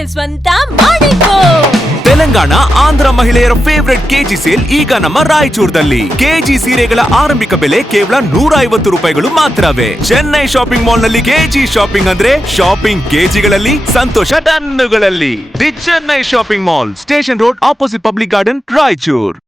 Sale ಸ್ವಂತ ಮಾಡಿಕೋ. ತೆಲಂಗಾಣ ಆಂಧ್ರ ಮಹಿಳೆಯರ ಫೇವರೆಟ್ ಕೆಜಿ ಸೇಲ್ ಈಗ ನಮ್ಮ ರಾಯಚೂರದಲ್ಲಿ. ಕೆಜಿ ಸೀರೆಗಳ ಆರಂಭಿಕ ಬೆಲೆ ಕೇವಲ 150 ರೂಪಾಯಿಗಳು ಮಾತ್ರವೇ. ಚೆನ್ನೈ ಶಾಪಿಂಗ್ ಮಾಲ್ ನಲ್ಲಿ ಕೆಜಿ ಶಾಪಿಂಗ್ ಅಂದ್ರೆ ಶಾಪಿಂಗ್ ಕೆಜಿಗಳಲ್ಲಿ, ಸಂತೋಷ ಟನ್ನುಗಳಲ್ಲಿ. The Chennai shopping mall, station road, opposite public garden, Raichur.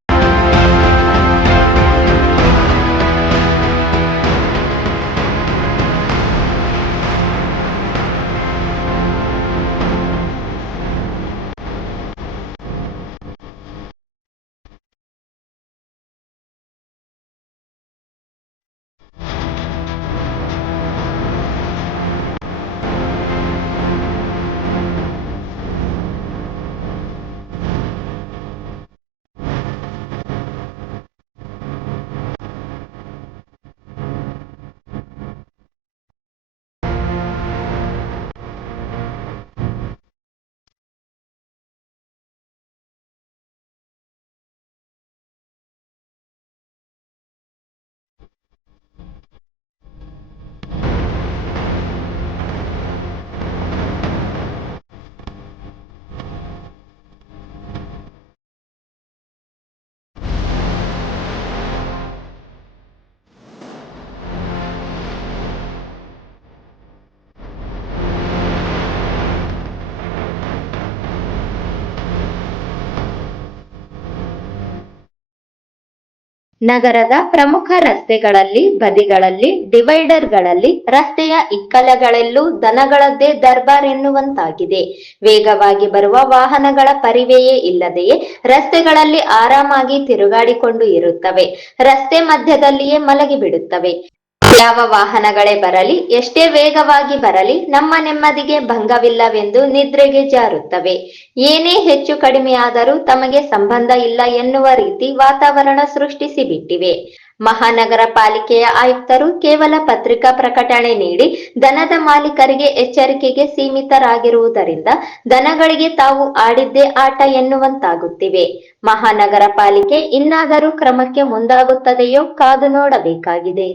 ನಗರದ ಪ್ರಮುಖ ರಸ್ತೆಗಳಲ್ಲಿ, ಬದಿಗಳಲ್ಲಿ, ಡಿವೈಡರ್ಗಳಲ್ಲಿ, ರಸ್ತೆಯ ಇಕ್ಕೆಲಗಳಲ್ಲೂ ದನಗಳದ್ದೇ ದರ್ಬಾರ್ ಎನ್ನುವಂತಾಗಿದೆ. ವೇಗವಾಗಿ ಬರುವ ವಾಹನಗಳ ಪರಿವೆಯೇ ಇಲ್ಲದೆಯೇ ರಸ್ತೆಗಳಲ್ಲಿ ಆರಾಮಾಗಿ ತಿರುಗಾಡಿಕೊಂಡು ಇರುತ್ತವೆ. ರಸ್ತೆ ಮಧ್ಯದಲ್ಲಿಯೇ ಮಲಗಿ ಬಿಡುತ್ತವೆ. ಯಾವ ವಾಹನಗಳೇ ಬರಲಿ, ಎಷ್ಟೇ ವೇಗವಾಗಿ ಬರಲಿ, ನಮ್ಮ ನೆಮ್ಮದಿಗೆ ಭಂಗವಿಲ್ಲವೆಂದು ನಿದ್ರೆಗೆ ಜಾರುತ್ತವೆ. ಏನೇ ಹೆಚ್ಚು ಕಡಿಮೆಯಾದರೂ ತಮಗೆ ಸಂಬಂಧ ಇಲ್ಲ ಎನ್ನುವ ರೀತಿ ವಾತಾವರಣ ಸೃಷ್ಟಿಸಿ ಬಿಟ್ಟಿವೆ. ಮಹಾನಗರ ಪಾಲಿಕೆಯ ಆಯುಕ್ತರು ಕೇವಲ ಪತ್ರಿಕಾ ಪ್ರಕಟಣೆ ನೀಡಿ ದನದ ಮಾಲೀಕರಿಗೆ ಎಚ್ಚರಿಕೆಗೆ ಸೀಮಿತರಾಗಿರುವುದರಿಂದ ದನಗಳಿಗೆ ತಾವು ಆಡಿದ್ದೇ ಆಟ ಎನ್ನುವಂತಾಗುತ್ತಿವೆ. ಮಹಾನಗರ ಪಾಲಿಕೆ ಇನ್ನಾದರೂ ಕ್ರಮಕ್ಕೆ ಮುಂದಾಗುತ್ತದೆಯೋ ಕಾದು ನೋಡಬೇಕಾಗಿದೆ.